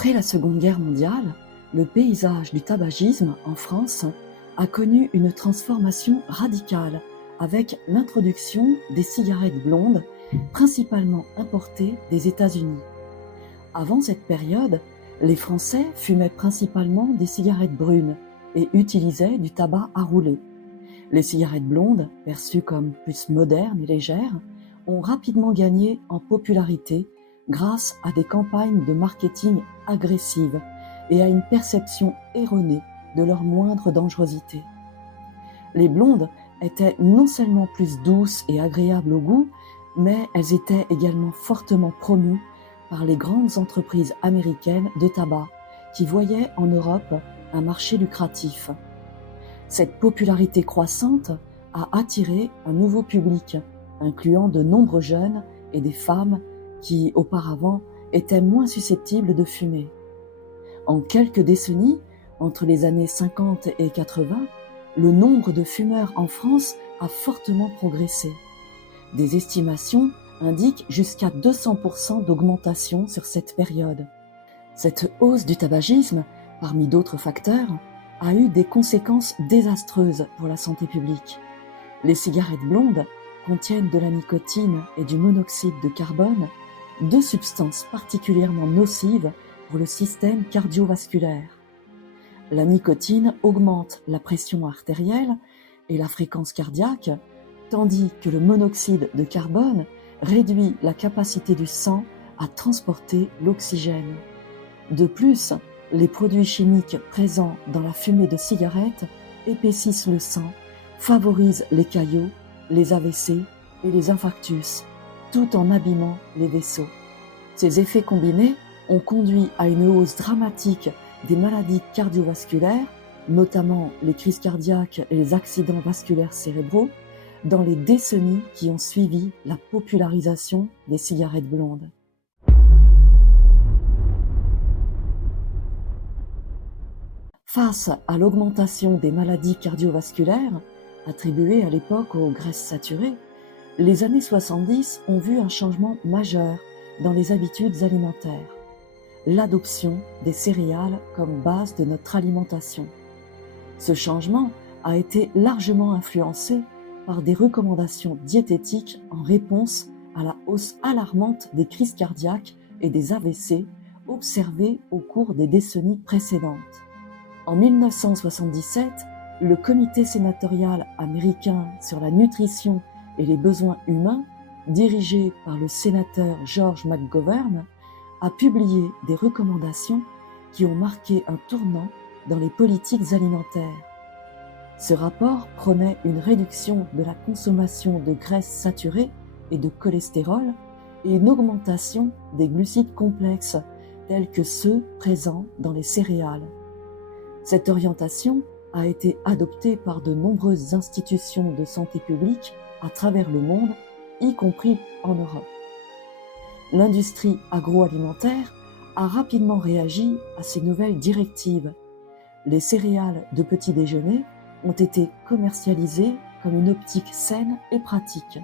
Après la Seconde Guerre mondiale, le paysage du tabagisme en France a connu une transformation radicale avec l'introduction des cigarettes blondes, principalement importées des États-Unis. Avant cette période, les Français fumaient principalement des cigarettes brunes et utilisaient du tabac à rouler. Les cigarettes blondes, perçues comme plus modernes et légères, ont rapidement gagné en popularité grâce à des campagnes de marketing agressives et à une perception erronée de leur moindre dangerosité. Les blondes étaient non seulement plus douces et agréables au goût, mais elles étaient également fortement promues par les grandes entreprises américaines de tabac qui voyaient en Europe un marché lucratif. Cette popularité croissante a attiré un nouveau public, incluant de nombreux jeunes et des femmes qui, auparavant, étaient moins susceptibles de fumer. En quelques décennies, entre les années 50 et 80, le nombre de fumeurs en France a fortement progressé. Des estimations indiquent jusqu'à 200% d'augmentation sur cette période. Cette hausse du tabagisme, parmi d'autres facteurs, a eu des conséquences désastreuses pour la santé publique. Les cigarettes blondes contiennent de la nicotine et du monoxyde de carbone, deux substances particulièrement nocives pour le système cardiovasculaire. La nicotine augmente la pression artérielle et la fréquence cardiaque, tandis que le monoxyde de carbone réduit la capacité du sang à transporter l'oxygène. De plus, les produits chimiques présents dans la fumée de cigarettes épaississent le sang, favorisent les caillots, les AVC et les infarctus, tout en abîmant les vaisseaux. Ces effets combinés ont conduit à une hausse dramatique des maladies cardiovasculaires, notamment les crises cardiaques et les accidents vasculaires cérébraux, dans les décennies qui ont suivi la popularisation des cigarettes blondes. Face à l'augmentation des maladies cardiovasculaires, attribuées à l'époque aux graisses saturées, les années 70 ont vu un changement majeur dans les habitudes alimentaires: l'adoption des céréales comme base de notre alimentation. Ce changement a été largement influencé par des recommandations diététiques en réponse à la hausse alarmante des crises cardiaques et des AVC observées au cours des décennies précédentes. En 1977, le Comité sénatorial américain sur la nutrition et les besoins humains, dirigé par le sénateur George McGovern, a publié des recommandations qui ont marqué un tournant dans les politiques alimentaires. Ce rapport prônait une réduction de la consommation de graisses saturées et de cholestérol et une augmentation des glucides complexes tels que ceux présents dans les céréales. Cette orientation a été adoptée par de nombreuses institutions de santé publique à travers le monde, y compris en Europe. L'industrie agroalimentaire a rapidement réagi à ces nouvelles directives. Les céréales de petit déjeuner ont été commercialisées comme une optique saine et pratique.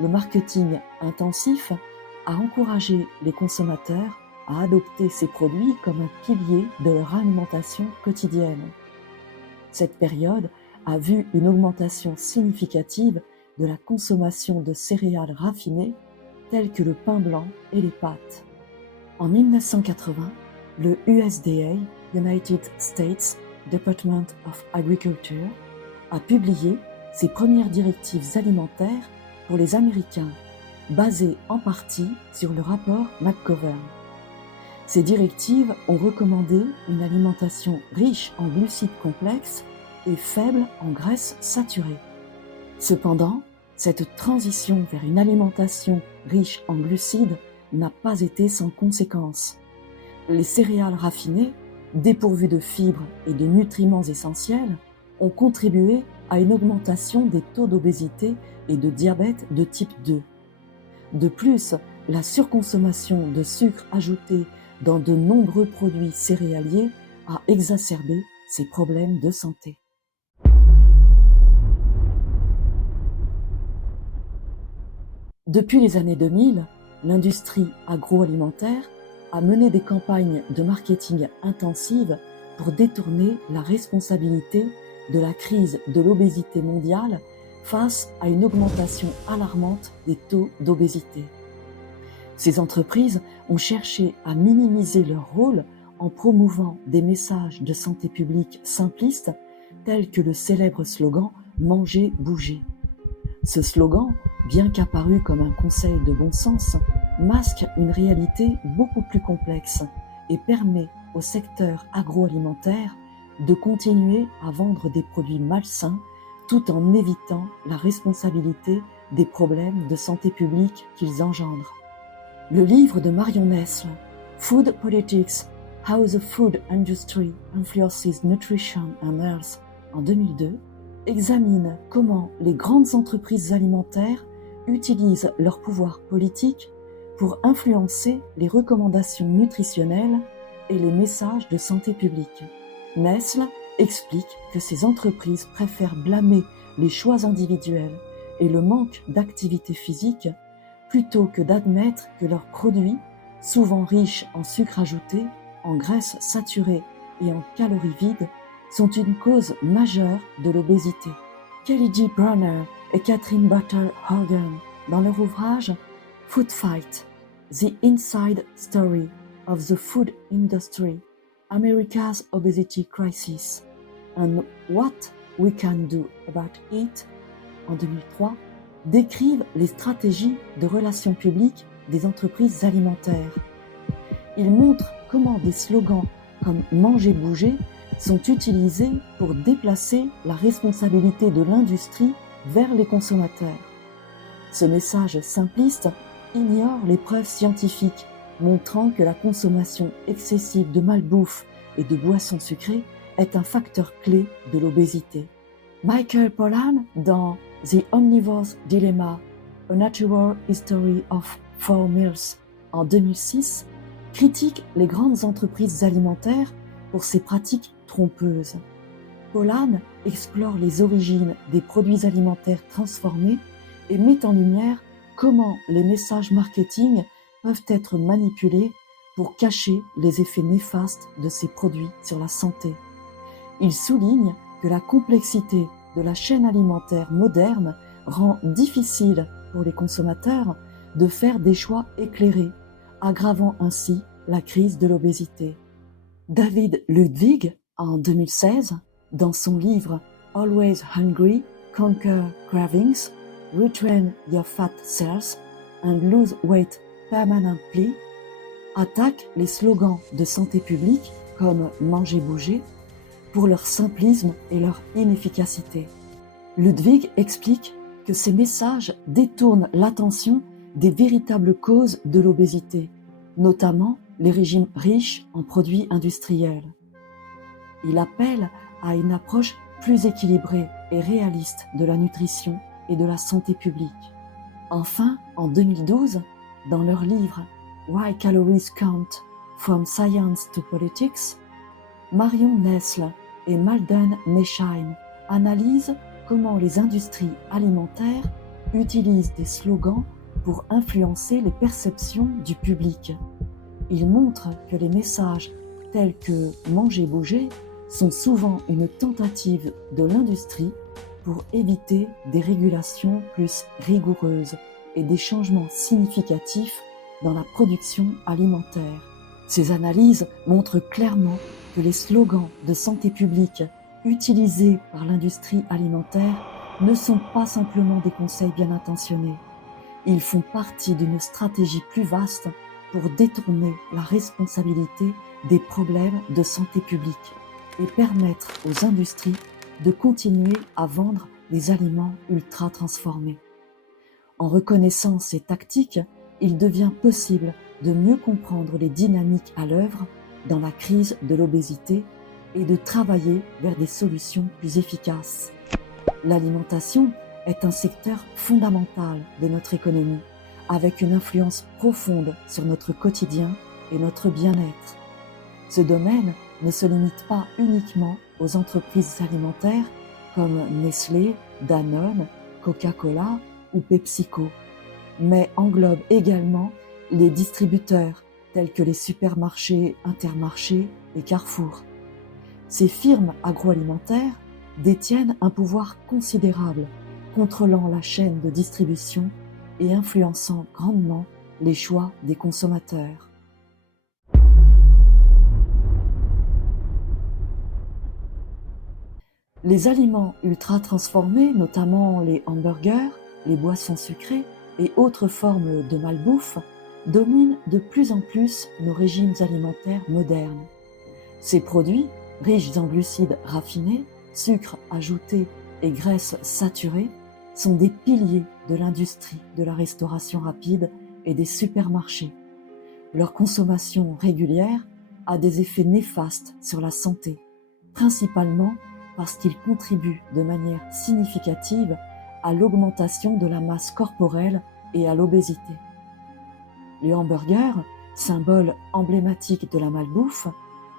Le marketing intensif a encouragé les consommateurs à adopter ces produits comme un pilier de leur alimentation quotidienne. Cette période a vu une augmentation significative de la consommation de céréales raffinées telles que le pain blanc et les pâtes. En 1980, le USDA, United States Department of Agriculture, a publié ses premières directives alimentaires pour les Américains, basées en partie sur le rapport McGovern. Ces directives ont recommandé une alimentation riche en glucides complexes et faible en graisses saturées. Cependant, cette transition vers une alimentation riche en glucides n'a pas été sans conséquences. Les céréales raffinées, dépourvues de fibres et de nutriments essentiels, ont contribué à une augmentation des taux d'obésité et de diabète de type 2. De plus, la surconsommation de sucre ajouté dans de nombreux produits céréaliers a exacerbé ces problèmes de santé. Depuis les années 2000, l'industrie agroalimentaire a mené des campagnes de marketing intensives pour détourner la responsabilité de la crise de l'obésité mondiale face à une augmentation alarmante des taux d'obésité. Ces entreprises ont cherché à minimiser leur rôle en promouvant des messages de santé publique simplistes tels que le célèbre slogan « Manger, bouger ». Ce slogan, bien qu'apparu comme un conseil de bon sens, masque une réalité beaucoup plus complexe et permet au secteur agroalimentaire de continuer à vendre des produits malsains tout en évitant la responsabilité des problèmes de santé publique qu'ils engendrent. Le livre de Marion Nestle, Food Politics, How the Food Industry Influences Nutrition and Health, en 2002, examine comment les grandes entreprises alimentaires utilisent leur pouvoir politique pour influencer les recommandations nutritionnelles et les messages de santé publique. Nestle explique que ces entreprises préfèrent blâmer les choix individuels et le manque d'activité physique plutôt que d'admettre que leurs produits, souvent riches en sucre ajouté, en graisses saturées et en calories vides, sont une cause majeure de l'obésité. Kelly G. Brunner et Catherine Butler Hogan, dans leur ouvrage Food Fight, The Inside Story of the Food Industry, America's Obesity Crisis, and What We Can Do About It, en 2003, décrivent les stratégies de relations publiques des entreprises alimentaires. Ils montrent comment des slogans comme « Manger, bouger » sont utilisés pour déplacer la responsabilité de l'industrie vers les consommateurs. Ce message simpliste ignore les preuves scientifiques montrant que la consommation excessive de malbouffe et de boissons sucrées est un facteur clé de l'obésité. Michael Pollan, dans The Omnivore's Dilemma, A Natural History of Four Meals, en 2006, critique les grandes entreprises alimentaires pour ces pratiques trompeuses. Pollan explore les origines des produits alimentaires transformés et met en lumière comment les messages marketing peuvent être manipulés pour cacher les effets néfastes de ces produits sur la santé. Il souligne que la complexité de la chaîne alimentaire moderne rend difficile pour les consommateurs de faire des choix éclairés, aggravant ainsi la crise de l'obésité. David Ludwig, en 2016, dans son livre Always Hungry, Conquer Cravings, Retrain Your Fat Cells and Lose Weight Permanently, attaque les slogans de santé publique comme « Manger, bouger » pour leur simplisme et leur inefficacité. Ludwig explique que ces messages détournent l'attention des véritables causes de l'obésité, notamment les régimes riches en produits industriels. Il appelle à une approche plus équilibrée et réaliste de la nutrition et de la santé publique. Enfin, en 2012, dans leur livre Why Calories Count, From Science to Politics, Marion Nestle et Malden Neesheim analysent comment les industries alimentaires utilisent des slogans pour influencer les perceptions du public. Ils montrent que les messages tels que « Manger, bouger » sont souvent une tentative de l'industrie pour éviter des régulations plus rigoureuses et des changements significatifs dans la production alimentaire. Ces analyses montrent clairement que les slogans de santé publique utilisés par l'industrie alimentaire ne sont pas simplement des conseils bien intentionnés. Ils font partie d'une stratégie plus vaste pour détourner la responsabilité des problèmes de santé publique et permettre aux industries de continuer à vendre des aliments ultra transformés. En reconnaissant ces tactiques, il devient possible de mieux comprendre les dynamiques à l'œuvre dans la crise de l'obésité et de travailler vers des solutions plus efficaces. L'alimentation est un secteur fondamental de notre économie, avec une influence profonde sur notre quotidien et notre bien-être. Ce domaine ne se limite pas uniquement aux entreprises alimentaires comme Nestlé, Danone, Coca-Cola ou PepsiCo, mais englobe également les distributeurs tels que les supermarchés, Intermarché et Carrefour. Ces firmes agroalimentaires détiennent un pouvoir considérable, contrôlant la chaîne de distribution et influençant grandement les choix des consommateurs. Les aliments ultra transformés, notamment les hamburgers, les boissons sucrées et autres formes de malbouffe, dominent de plus en plus nos régimes alimentaires modernes. Ces produits, riches en glucides raffinés, sucres ajoutés et graisses saturées, sont des piliers de l'industrie de la restauration rapide et des supermarchés. Leur consommation régulière a des effets néfastes sur la santé, principalement parce qu'ils contribuent de manière significative à l'augmentation de la masse corporelle et à l'obésité. Les hamburgers, symbole emblématique de la malbouffe,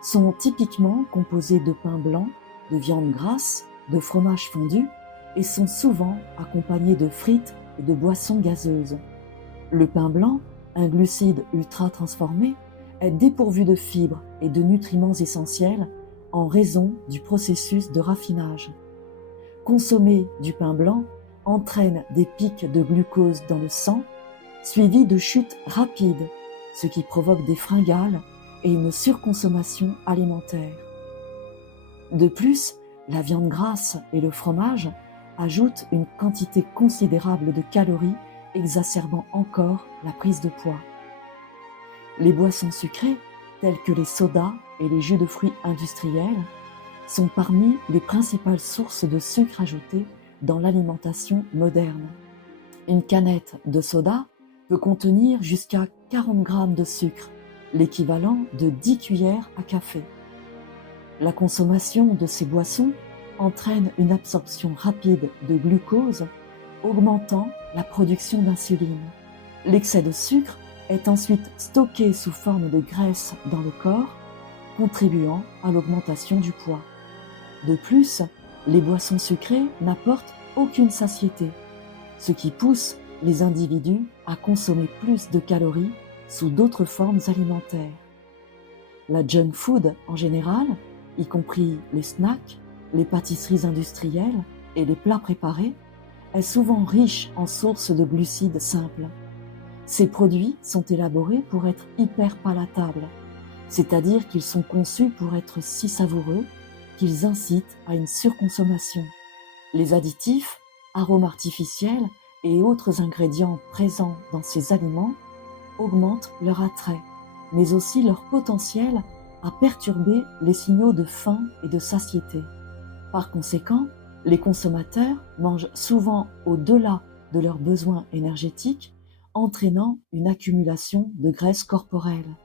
sont typiquement composés de pain blanc, de viande grasse, de fromage fondu et sont souvent accompagnés de frites et de boissons gazeuses. Le pain blanc, un glucide ultra transformé, est dépourvu de fibres et de nutriments essentiels en raison du processus de raffinage. Consommer du pain blanc entraîne des pics de glucose dans le sang, suivis de chutes rapides, ce qui provoque des fringales et une surconsommation alimentaire. De plus, la viande grasse et le fromage ajoutent une quantité considérable de calories, exacerbant encore la prise de poids. Les boissons sucrées, telles que les sodas et les jus de fruits industriels, sont parmi les principales sources de sucre ajouté dans l'alimentation moderne. Une canette de soda peut contenir jusqu'à 40 grammes de sucre, l'équivalent de 10 cuillères à café. La consommation de ces boissons entraîne une absorption rapide de glucose, augmentant la production d'insuline. L'excès de sucre est ensuite stocké sous forme de graisse dans le corps, contribuant à l'augmentation du poids. De plus, les boissons sucrées n'apportent aucune satiété, ce qui pousse les individus à consommer plus de calories sous d'autres formes alimentaires. La junk food en général, y compris les snacks, les pâtisseries industrielles et les plats préparés, est souvent riche en sources de glucides simples. Ces produits sont élaborés pour être hyper palatables, c'est-à-dire qu'ils sont conçus pour être si savoureux qu'ils incitent à une surconsommation. Les additifs, arômes artificiels et autres ingrédients présents dans ces aliments augmentent leur attrait, mais aussi leur potentiel à perturber les signaux de faim et de satiété. Par conséquent, les consommateurs mangent souvent au-delà de leurs besoins énergétiques, entraînant une accumulation de graisse corporelle.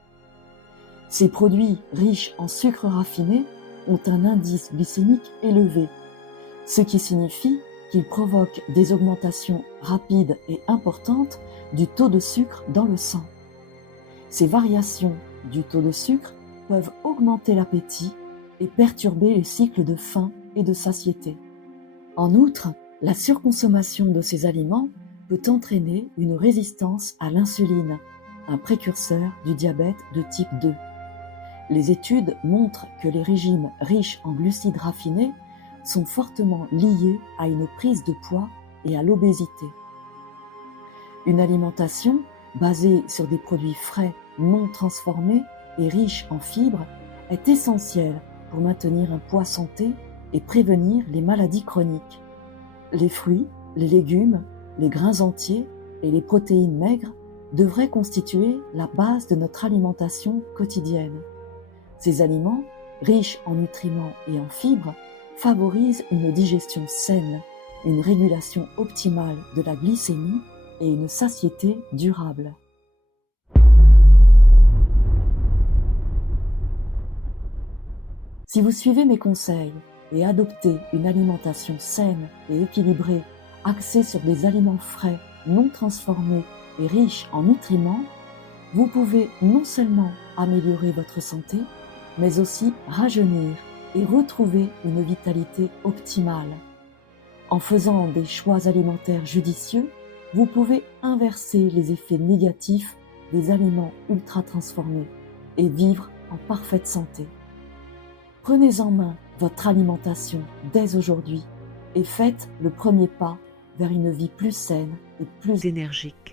Ces produits riches en sucre raffiné ont un indice glycémique élevé, ce qui signifie qu'ils provoquent des augmentations rapides et importantes du taux de sucre dans le sang. Ces variations du taux de sucre peuvent augmenter l'appétit et perturber les cycles de faim et de satiété. En outre, la surconsommation de ces aliments peut entraîner une résistance à l'insuline, un précurseur du diabète de type 2. Les études montrent que les régimes riches en glucides raffinés sont fortement liés à une prise de poids et à l'obésité. Une alimentation basée sur des produits frais, non transformés et riches en fibres est essentielle pour maintenir un poids santé et prévenir les maladies chroniques. Les fruits, les légumes, les grains entiers et les protéines maigres devraient constituer la base de notre alimentation quotidienne. Ces aliments, riches en nutriments et en fibres, favorisent une digestion saine, une régulation optimale de la glycémie et une satiété durable. Si vous suivez mes conseils et adoptez une alimentation saine et équilibrée, axée sur des aliments frais, non transformés et riches en nutriments, vous pouvez non seulement améliorer votre santé, mais aussi rajeunir et retrouver une vitalité optimale. En faisant des choix alimentaires judicieux, vous pouvez inverser les effets négatifs des aliments ultra transformés et vivre en parfaite santé. Prenez en main votre alimentation dès aujourd'hui et faites le premier pas vers une vie plus saine et plus énergique.